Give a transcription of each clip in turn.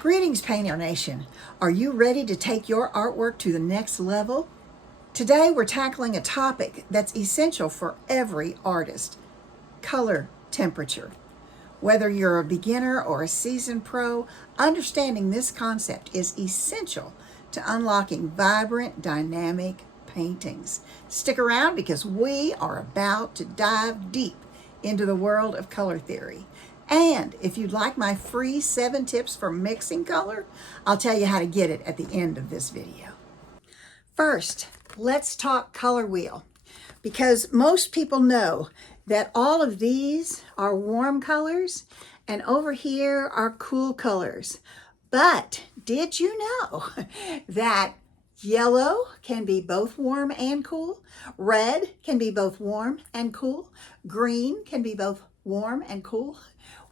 Greetings, Painter Nation. Are you ready to take your artwork to the next level? Today we're tackling a topic that's essential for every artist: color temperature. Whether you're a beginner or a seasoned pro, understanding this concept is essential to unlocking vibrant, dynamic paintings. Stick around because we are about to dive deep into the world of color theory. And if you'd like my free 7 tips for mixing color, I'll tell you how to get it at the end of this video. First, let's talk color wheel, because most people know that all of these are warm colors and over here are cool colors. But did you know that yellow can be both warm and cool? Red can be both warm and cool. Green can be both warm and cool.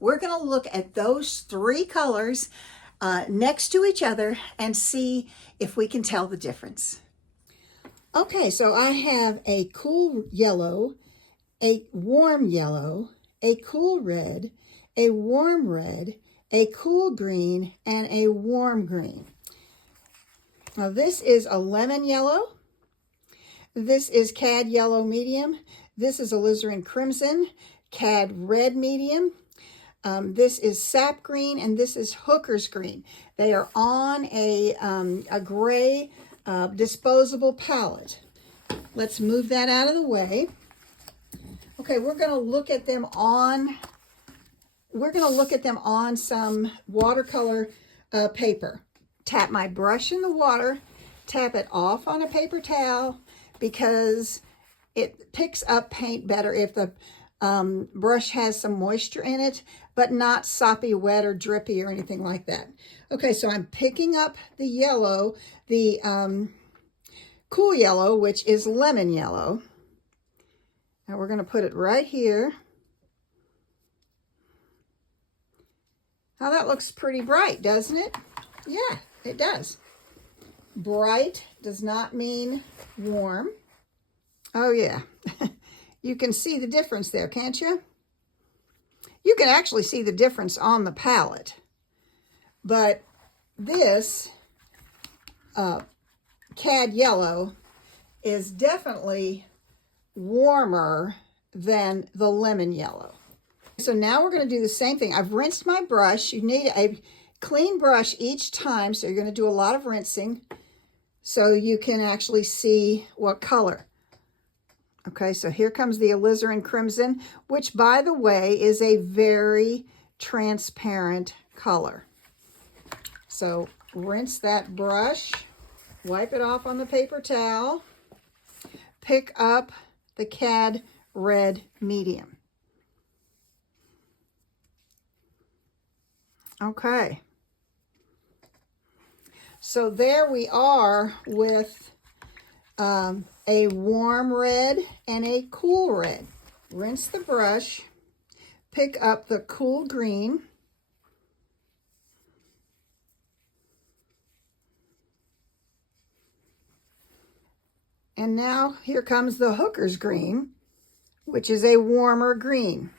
We're going to look at those 3 colors next to each other and see if we can tell the difference. Okay, so I have a cool yellow, a warm yellow, a cool red, a warm red, a cool green, and a warm green. Now this is a lemon yellow. This is cad yellow medium. This is alizarin crimson, cad red medium. This is sap green, and this is hooker's green. They are on a gray disposable palette. Let's move that out of the way. Okay, we're going to look at them on some watercolor paper. Tap my brush in the water, tap it off on a paper towel, because it picks up paint better if the brush has some moisture in it, but not soppy, wet, or drippy or anything like that. Okay, so I'm picking up the yellow, the cool yellow, which is lemon yellow. Now we're going to put it right here. Now that looks pretty bright, doesn't it? Yeah, it does. Bright does not mean warm. Oh yeah, you can see the difference there, can't you? You can actually see the difference on the palette. But this cad yellow is definitely warmer than the lemon yellow. So now we're going to do the same thing. I've rinsed my brush. You need a clean brush each time, so you're going to do a lot of rinsing so you can actually see what color. Okay, so here comes the alizarin crimson, which, by the way, is a very transparent color. So rinse that brush, wipe it off on the paper towel, pick up the cad red medium. Okay, so there we are with a warm red and a cool red. Rinse the brush, pick up the cool green, and now here comes the hooker's green, which is a warmer green.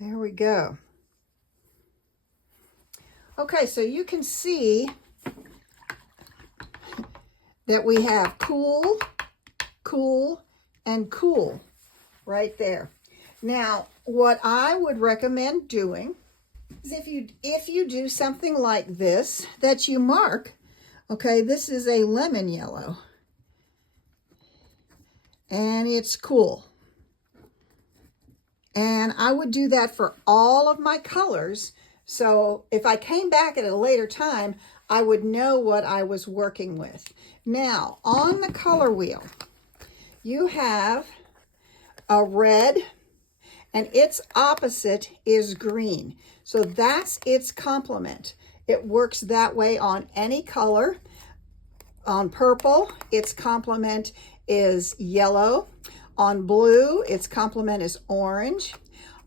There we go. Okay, so you can see that we have cool, cool, and cool right there. Now, what I would recommend doing is if you do something like this, that you mark, okay, this is a lemon yellow, and it's cool. And I would do that for all of my colors, so if I came back at a later time, I would know what I was working with. Now, on the color wheel, you have a red, and its opposite is green. So that's its complement. It works that way on any color. On purple, its complement is yellow. On blue, its complement is orange.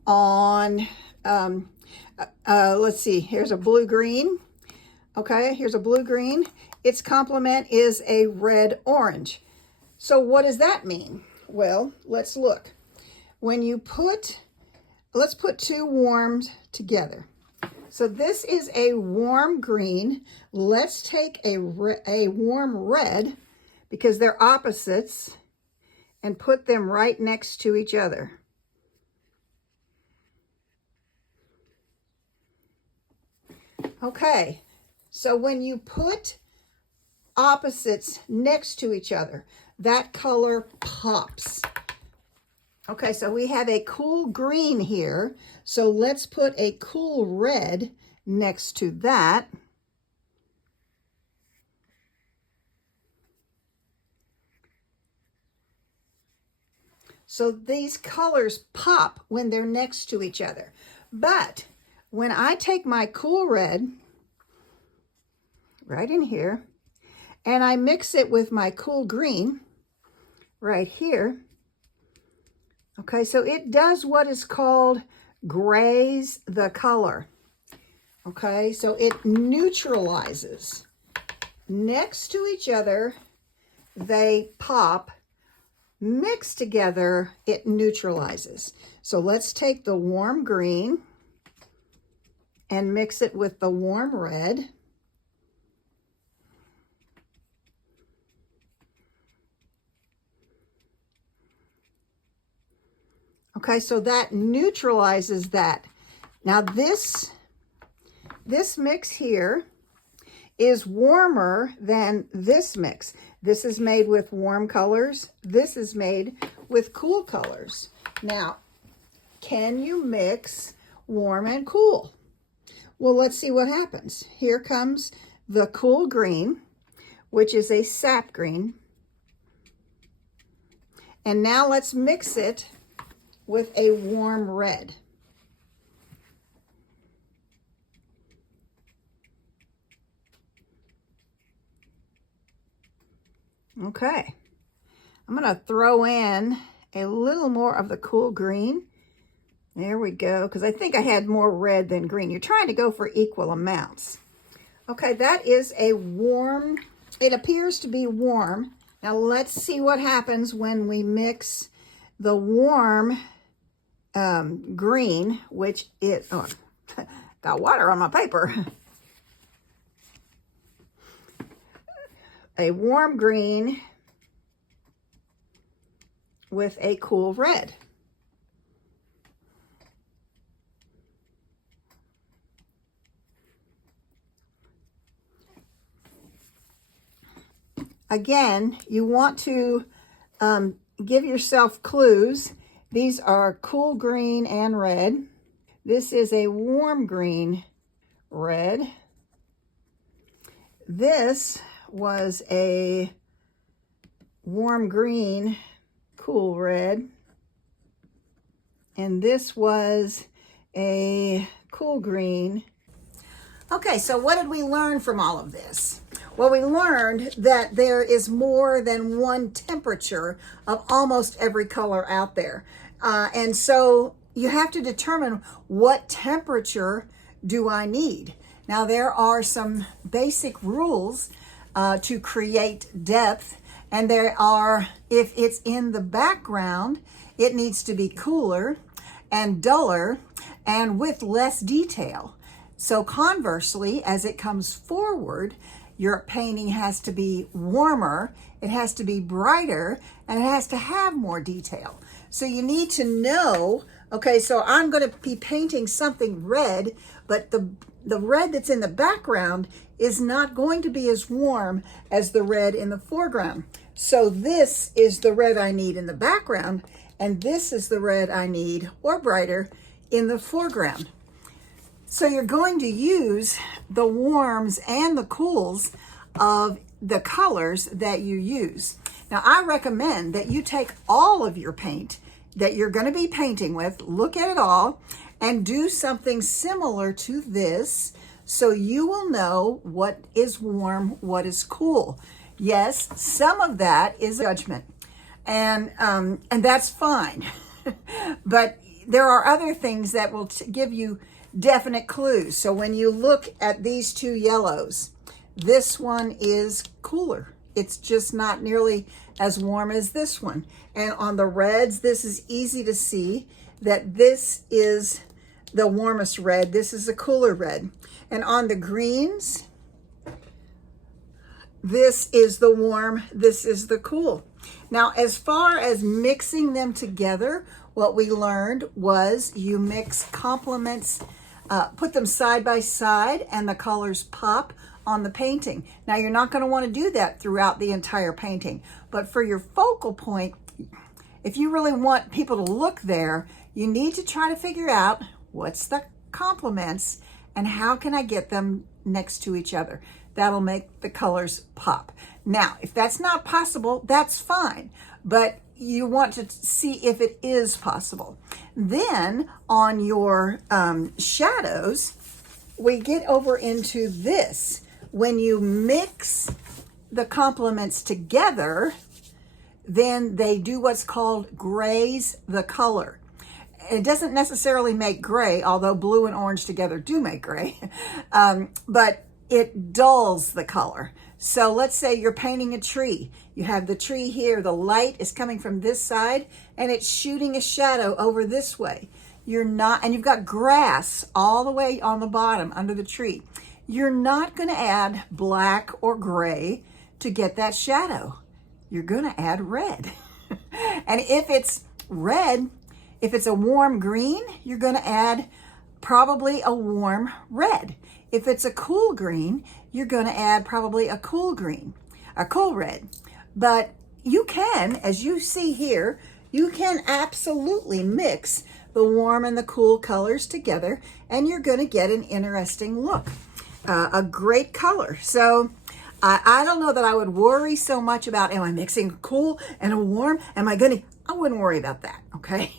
On, let's see, here's a blue-green. Okay, here's a blue-green. Its complement is a red-orange. So what does that mean? Well, let's look. When you put let's put two warms together. So this is a warm green. Let's take a warm red, because they're opposites, and put them right next to each other. Okay, so when you put opposites next to each other, that color pops. Okay, so we have a cool green here, so let's put a cool red next to that. So these colors pop when they're next to each other. But when I take my cool red right in here, and I mix it with my cool green right here, okay, so it does what is called grays the color. Okay, so it neutralizes. Next to each other, they pop. Mixed together, it neutralizes. So let's take the warm green and mix it with the warm red. Okay, so that neutralizes that. Now this mix here is warmer than this mix. This is made with warm colors. This is made with cool colors. Now, can you mix warm and cool? Well, let's see what happens. Here comes the cool green, which is a sap green. And now let's mix it with a warm red. Okay, I'm gonna throw in a little more of the cool green. There we go, because I think I had more red than green. You're trying to go for equal amounts. Okay, that is a warm, it appears to be warm. Now let's see what happens when we mix the warm green, which is, oh, got water on my paper. A warm green with a cool red. Again, you want to give yourself clues. These are cool green and red. This is a warm green red. This was a warm green, cool red. And this was a cool green. Okay, so what did we learn from all of this? Well, we learned that there is more than one temperature of almost every color out there. And so you have to determine, what temperature do I need? Now, there are some basic rules to create depth, and there are, if it's in the background, it needs to be cooler and duller and with less detail. So conversely, as it comes forward, your painting has to be warmer, it has to be brighter, and it has to have more detail. So you need to know, okay, so I'm going to be painting something red, but the red that's in the background is not going to be as warm as the red in the foreground. So this is the red I need in the background, and this is the red I need, or brighter, in the foreground. So you're going to use the warms and the cools of the colors that you use. Now, I recommend that you take all of your paint that you're going to be painting with, look at it all, and do something similar to this, so you will know what is warm, what is cool. Yes, some of that is judgment, and that's fine. But there are other things that will give you definite clues. So when you look at these two yellows, this one is cooler. It's just not nearly as warm as this one. And on the reds, this is easy to see. that this is the warmest red. This is the cooler red. And on the greens, this is the warm, this is the cool. Now, as far as mixing them together, what we learned was you mix complements, put them side by side, and the colors pop on the painting. Now, you're not going to want to do that throughout the entire painting, but for your focal point, if you really want people to look there, you need to try to figure out what's the complements and how can I get them next to each other. That'll make the colors pop. Now, if that's not possible, that's fine, but you want to see if it is possible. Then on your shadows, we get over into this. When you mix the complements together, then they do what's called grays the color. It doesn't necessarily make gray, although blue and orange together do make gray, but it dulls the color. So let's say you're painting a tree. You have the tree here, the light is coming from this side, and it's shooting a shadow over this way. And you've got grass all the way on the bottom under the tree. You're not going to add black or gray to get that shadow. You're going to add red. And if it's red, if it's a warm green, you're going to add probably a warm red. If it's a cool green, you're going to add probably a cool green, a cool red. But you can, as you see here, you can absolutely mix the warm and the cool colors together, and you're going to get an interesting look. A great color. So I don't know that I would worry so much about, am I mixing a cool and a warm? I wouldn't worry about that, okay?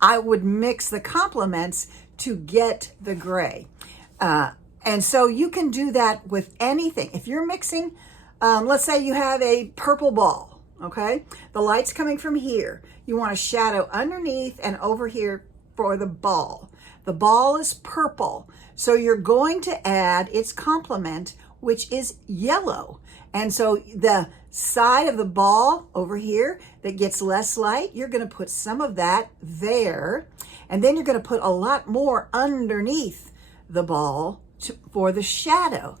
I would mix the complements to get the gray. And so you can do that with anything. If you're mixing, let's say you have a purple ball, okay? The light's coming from here. You want a shadow underneath and over here for the ball. The ball is purple. So you're going to add its complement, which is yellow. And so the side of the ball over here that gets less light, you're going to put some of that there. And then you're going to put a lot more underneath the ball for the shadow.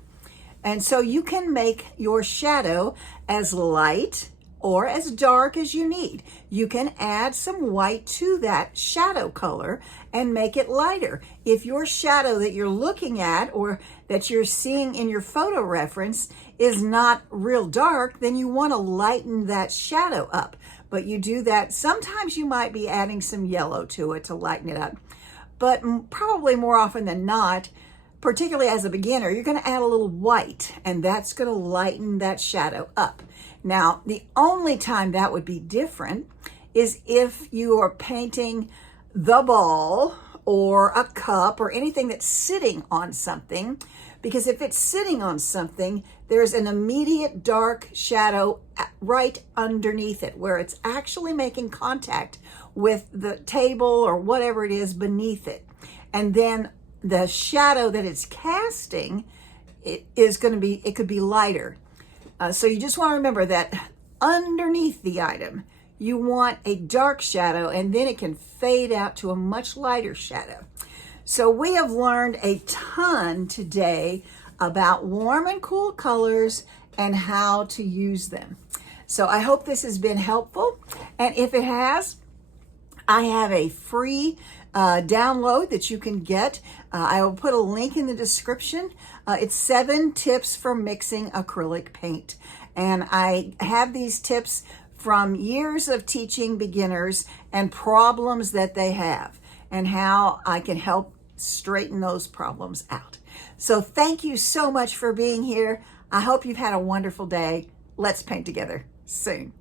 And so you can make your shadow as light or as dark as you need. You can add some white to that shadow color and make it lighter. If your shadow that you're looking at or that you're seeing in your photo reference is not real dark, then you want to lighten that shadow up. But you do that, sometimes you might be adding some yellow to it to lighten it up. But probably more often than not, particularly as a beginner, you're going to add a little white, and that's going to lighten that shadow up. Now, the only time that would be different is if you are painting the ball or a cup or anything that's sitting on something, because if it's sitting on something, there's an immediate dark shadow right underneath it where it's actually making contact with the table or whatever it is beneath it. And then the shadow that it's casting, it could be lighter. So you just want to remember that underneath the item, you want a dark shadow, and then it can fade out to a much lighter shadow. So we have learned a ton today about warm and cool colors and how to use them. So I hope this has been helpful. And if it has, I have a free download that you can get. I will put a link in the description. It's 7 tips for mixing acrylic paint. And I have these tips from years of teaching beginners and problems that they have and how I can help straighten those problems out. So thank you so much for being here. I hope you've had a wonderful day. Let's paint together soon.